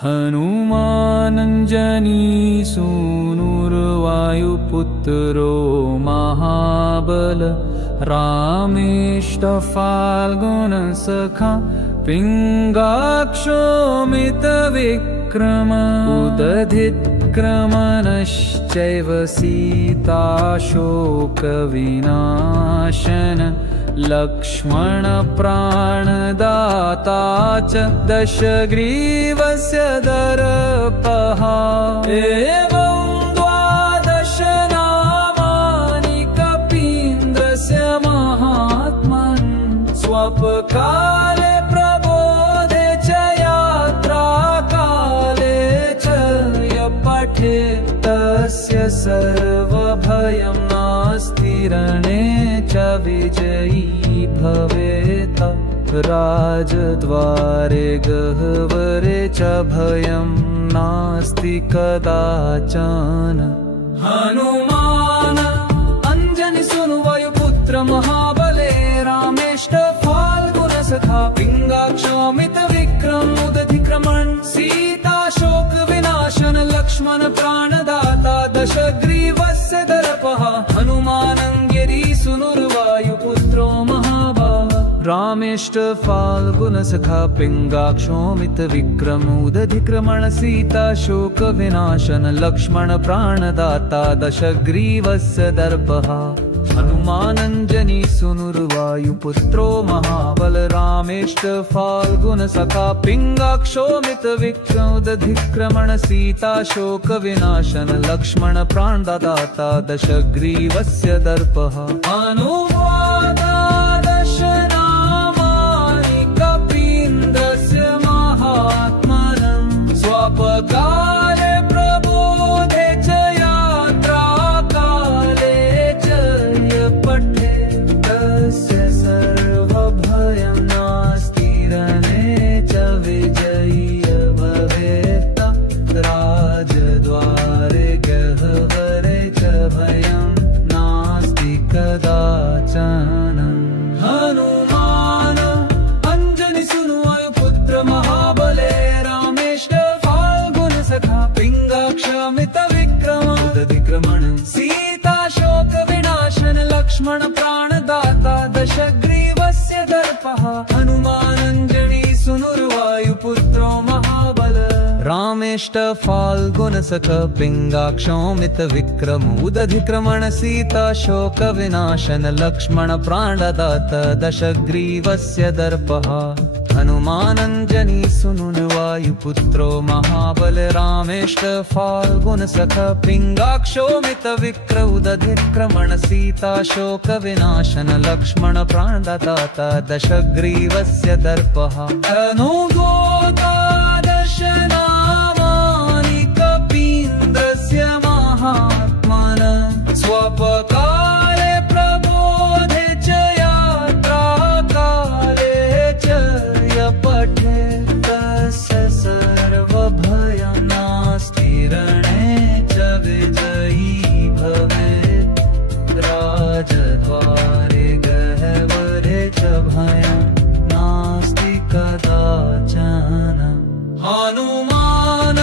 हनुमानञ्जनी सूनुर्वायुपुत्रो महाबल रामेष्टफाल्गुनसखा पिङ्गाक्षो मितविक्रम उदधिक्रमणश्चैव सीताशोकविनाशन लक्ष्मण प्राणदाता च दशग्रीवस्य दर्पः एवं द्वादश नामानि कपीन्द्रस्य महात्मन् स्वपकाले प्रबोधे च यात्राकाले च य पठेत् तस्य सर्वभयं नास्ति रणे च विजयी भवेत् राजद्वारे गह्वरे च भयं नास्ति कदाचन। हनुमान अंजनी सूनुवायुपुत्र महाबले रामेष्टफाल्गुनसखा पिङ्गाक्षोमितविक्रम उदधिक्रमण सीताशोकविनाशन लक्ष्मण प्राणदाता दशग्रीवस्य दर्पः हनुमानङ्गिरी सूनुर्वायुपुत्रो महाबल रामेष्टफाल्गुनसखा पिङ्गाक्षोमितविक्रम उदधिक्रमण सीताशोकविनाशन लक्ष्मण प्राणदाता दशग्रीवस्य दर्पः हनुमानञ्जनी सूनुर्वायुपुत्रो महाबल रामेष्टफाल्गुनसखा पिङ्गाक्षोमितविक्रम उदधिक्रमण सीताशोकविनाशन लक्ष्मण प्राणदाता दशग्रीवस्य दर्पः अनुवादादश नामानि कपीन्द्रस्य महात्मनं स्वपकाले प्रबोधे च यात्राकाले च य पठेत् तस्य सर्वभयं नास्ति रणे च विजयी भवेत् राजद्वारे गह्वरे च भयं नास्ति कदाचन। हनुमान अंजनी सूनुवायुपुत्र महाबले रामेष्टफाल्गुनसखा पिङ्गाक्षोमितविक्रम उदधिक्रमण सीताशोकविनाशन लक्ष्मण प्राणदाता दशग्रीवस्य दर्पः हनुमानञ्जनी सूनुर्वायुपुत्रो महाबल रामेष्टफाल्गुनसखा पिङ्गाक्षोमितविक्रम उदधिक्रमण सीताशोकविनाशन लक्ष्मण प्राणदाता दशग्रीवस्य दर्पः हनुमानञ्जनी सूनुर्वायुपुत्रो महाबल रामेष्टफाल्गुनसखा पिङ्गाक्षोमितविक्रम उदधिक्रमण सीताशोकविनाशन लक्ष्मण प्राणदाता दशग्रीवस्य दर्पः अनुगोदादश नामानि कपीन्द्रस्य महात्मनं स्वपकाले प्रबोधे च यात्राकाले च य पठेत् तस्य सर्वभयं नास्ति रणे च विजयी भवेत् राजद्वारे गह्वरे च भयं नास्ति कदाचन। हनुमान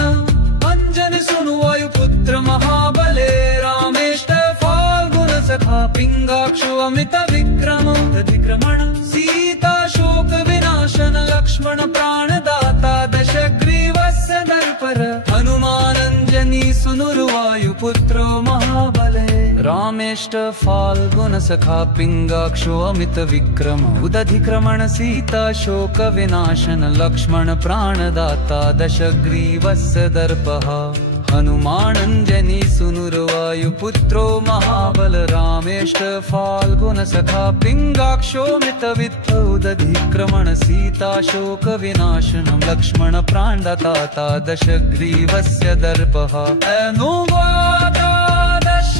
अंजनी सूनुवायुपुत्र महाबले रामेष्टफाल्गुनसखा पिङ्गाक्षोमितविक्रम उदधिक्रमण सीताशोकविनाशन लक्ष्मण प्राणदाता दशग्रीवस्य दर्पः हनुमानञ्जनी सूनुर्वायुपुत्रो महाबले रामेष्टफाल्गुनसखा पिङ्गाक्षोमितविक्रम उदधिक्रमण सीताशोकविनाशन लक्ष्मण प्राणदाता दशग्रीवस्य दर्पः हनुमानञ्जनी सूनुर्वायुपुत्रो महाबल रामेष्टफाल्गुनसखा पिङ्गाक्षोमितविक्रम उदधिक्रमण सीताशोकविनाशन लक्ष्मण प्राणदाता दशग्रीवस्य दर्पः अनुवादादश